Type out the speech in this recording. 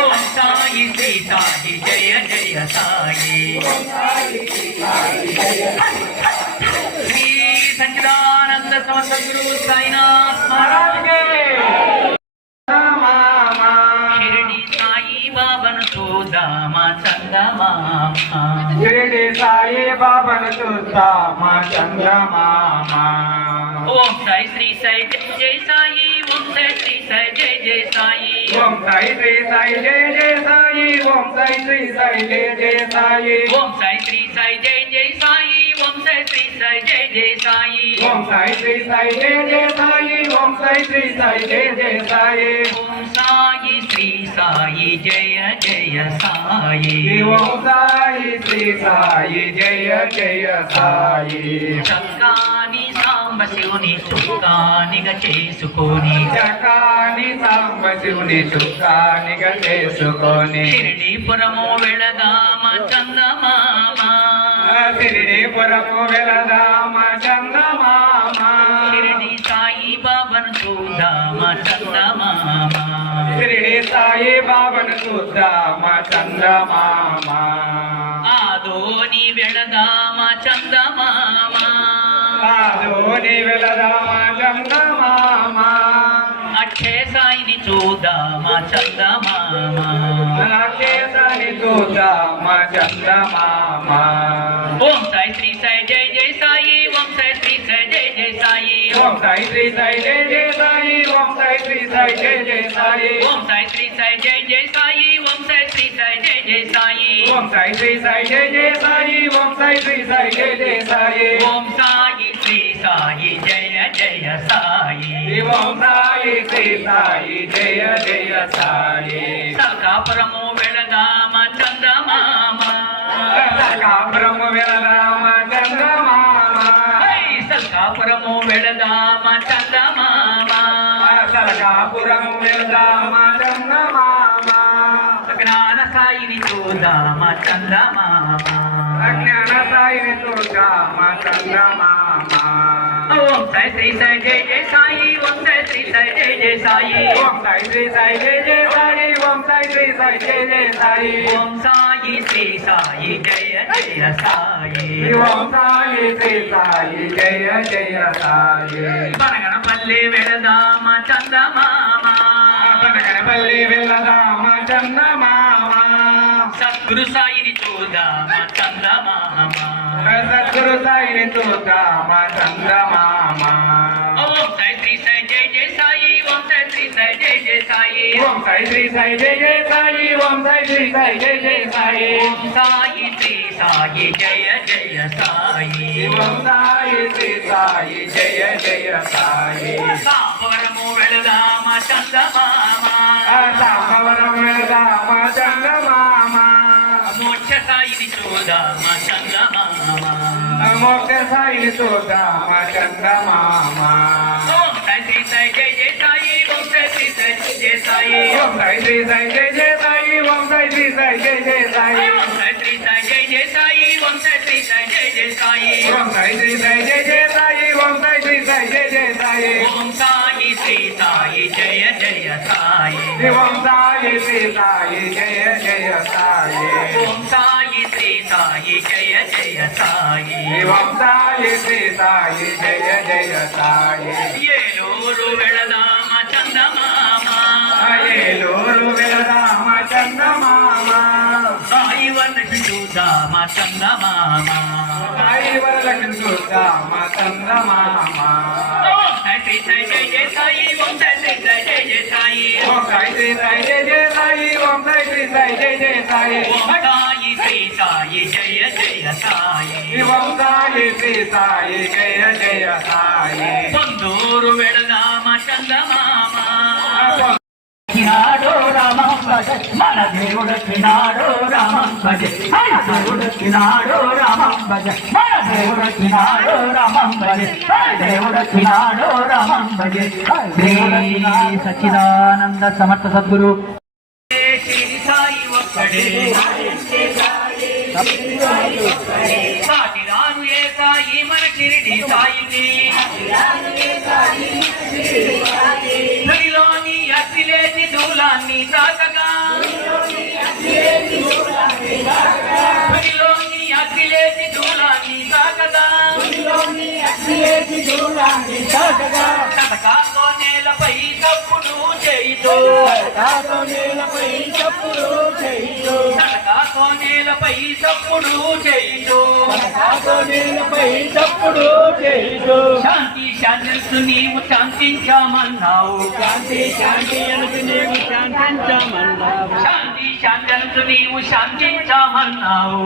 ఓం సాయి శ్రీ సాయి జయ జయ సాయి శ్రీ సచ్చిదానంద సమసద్గురు సాయినాథ్ మహారాజ్ కే షిరిడి సాయి బాబాను చూద్దామా చందమామ షిరిడి సాయి బాబాను చూద్దామా చందమామ ఓం సాయి శ్రీ సాయి జయ జయ సాయి ఓం సాయి శ్రీ సాయి జయ జయ సాయి ఓం సాయి శ్రీ సాయి జయ జయ సాయి ఓం సాయి శ్రీ సాయి జయ జయ సాయి ఓం సాయి శ్రీ సాయి జయ జయ సాయి ఓం సాయి శ్రీ సాయి జయ జయ సాయి ఓం సాయి శ్రీ సాయి జయ జయ సాయి ఓం సాయి శ్రీ సాయి జయ జయ సాయి ఓం సాయి శ్రీ సాయి జయ జయ సాయి ఓం సాయి శ్రీ సాయి జయ జయ సాయి చక్కాని సాంబ శివుని చుక్కానిగా చేసుకొని చకాని సాంబ శివుని చుక్కానిగా చేసుకొని షిరిడీపురము వెళదామ చందమామ షిరిడీపురము వెళదామ చందమామ షిరిడి సాయి బాబాను చూద్దామ చందమామ షిరిడి సాయి బాబాను చూద్దామ చందమామ ఆదోని వెళదామ చందమామ ఆదోని వెళదామ చందమామ అక్షయ సాయిని చూద్దామ చందమామ నాకేసాని చూద్దామ చందమామ ఓం సాయి శ్రీ సాయి జయ జయ సాయి ఓం సాయి శ్రీ సాయి జయ జయ సాయి ఓం సాయి శ్రీ సాయి జయ జయ సాయి ఓం సాయి శ్రీ సాయి జయ జయ సాయి ఓం సాయి శ్రీ సాయి జయ జయ సాయి ఓం సాయి శ్రీ సాయి జయ జయ సాయి ఓం సాయి శ్రీ సాయి జయ జయ సాయి ఓం సాయి శ్రీ సాయి జయ జయ సాయి ఓం సాయి శ్రీ సాయి జయ జయ సాయి ఓం సాయి శ్రీ సాయి జయ జయ సాయి సల్కాపురము వెళదామ చందమామ సల్కాపురము వెళదామ చందమామ సల్కాపురము వెళదామ చందమామ సల్కాపురము వెళదామ చందమామ జ్ఞాన సాయిని చూద్దామ చందమామ అజ్ఞాన సాయిని చూద్దామ చందమామ ఓం సాయి శ్రీ సాయి జయ జయ సాయి ఓం సాయి శ్రీ సాయి జయ జయ సాయి ఓం సాయి శ్రీ సాయి జయ జయ సాయి ఓం సాయి శ్రీ సాయి జయ జయ సాయి ఓం సాయి శ్రీ సాయి జయ జయ సాయి ఓం సాయి శ్రీ సాయి జయ జయ సాయి పనగనపల్లి వెళదామ చందమామ పనగనపల్లి వెళదామ చందమామ సద్గురు సాయిని చూద్దామ చందమామ సద్గురు సాయిని చూద్దామ చందమామ ఓం సాయి శ్రీ సాయి జయ జయ సాయి ఓం సాయి శ్రీ సాయి జయ జయ సాయి ఓం సాయి శ్రీ సాయి జయ జయ సాయి ఓం సాయి శ్రీ సాయి జయ జయ సాయి ఓం సాయి శ్రీ సాయి జయ జయ సాయి ఓం సాయి శ్రీ సాయి జయ జయ సాయి సాంబవరము వెళదామ చందమామ సాంబవరం వెళదామ చందమామ మోక్ష సాయిని చూద్దామ చందమామ మోక్ష సాయిని చూద్దామ చందమామ ఓం సాయి శ్రీ సాయి జయ జయ సాయి ఓం సాయి శ్రీ సాయి జయ జయ సాయి ఓం సాయి శ్రీ సాయి జయ జయ సాయి ఓం సాయి శ్రీ సాయి జయ జయ సాయి ఓం సాయి శ్రీ సాయి జయ జయ సాయి ఓం సాయి శ్రీ సాయి జయ జయ సాయి ఓం సాయి శ్రీ సాయి జయ జయ సాయి ఓం సాయి శ్రీ సాయి జయ జయ సాయి ఓం సాయి శ్రీ సాయి జయ జయ సాయి ఓం సాయి శ్రీ సాయి జయ జయ సాయి ఓం సాయి శ్రీ సాయి జయ జయ సాయి ఓం సాయి శ్రీ సాయి జయ జయ సాయి ఏలూరు వెళదామ చందమామ ఏలూరు వెళదామ చందమామ సాయి వరలక్ష్మి చూద్దామ చందమామ సాయి వరలక్ష్మి చూద్దామ చందమామ ఓం సాయి శ్రీ సాయి జయ జయ సాయి ఓం సాయి శ్రీ సాయి జయ జయ సాయి ఓం సాయి శ్రీ సాయి జయ జయ సాయి ఓం సాయి శ్రీ సాయి జయ జయ సాయి ఓం సాయి శ్రీ సాయి జయ జయ సాయి ఓం సాయి శ్రీ సాయి జయ జయ సాయి పొందూరు వెళదామ చందమామ నాడో రామం భజ మన దేవుడు నాడో రామం భజ మన దేవుడు నాడో రామం భజ మన దేవుడు నాడో రామం భజ దేవుడు నాడో రామం భజ శ్రీ సచ్చిదానంద సమర్థ సద్గురు శ్రీ సాయి ఒక్కడే సాటిరాను ఏ సాయి మన షిరిడి సాయిని దూలాన్ని తాకగా భూమిలోని అగ్గిలేసి దూలాన్ని తాకగా కటకాతో నేలపై తప్పుడు చేయితో కటకాతో నేలపై తప్పుడు చేయితో శాంతి శాంతిస్తూ నీవు శాంతించామన్నావు శాంతి శాంతించు నీవు శాంతించామన్నావు